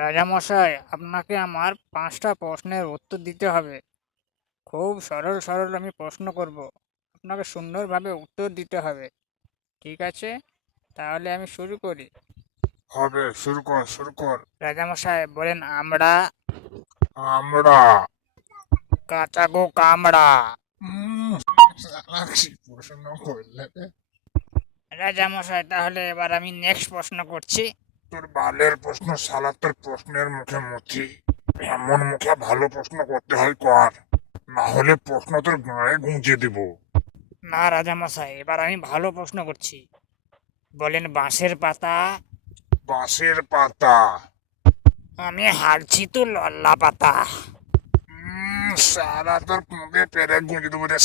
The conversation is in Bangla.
রাজামশাই, আপনাকে আমার 5টা প্রশ্নের উত্তর দিতে হবে। খুব সরল সরল আমি প্রশ্ন করব। আপনাকে সুন্দরভাবে উত্তর দিতে হবে। ঠিক আছে? তাহলে আমি শুরু করি। হবে, শুরু কর শুরু কর। রাজামশাই বলেন, আমরা আমরা কাঁচা গো কামড়া। উম, চালাকি প্রশ্ন করলে রে। রাজামশাই, তাহলে এবার আমি নেক্সট প্রশ্ন করছি। তোর বালের প্রশ্ন শালা, তোর প্রশ্নের মুখে মুখি। এমন মুখে ভালো প্রশ্ন করতে হয় কর, না হলে প্রশ্ন তোর গায়ে গুঁজে দিব। না রাজামশাই, এবার আমি ভালো প্রশ্ন করছি। বলেন, বাঁশের পাতা। বাঁশের পাতা। আমি হারছি তো লল্লা পাতা। শালা তোর মুখে পেরে গুঁজে দেবো রে।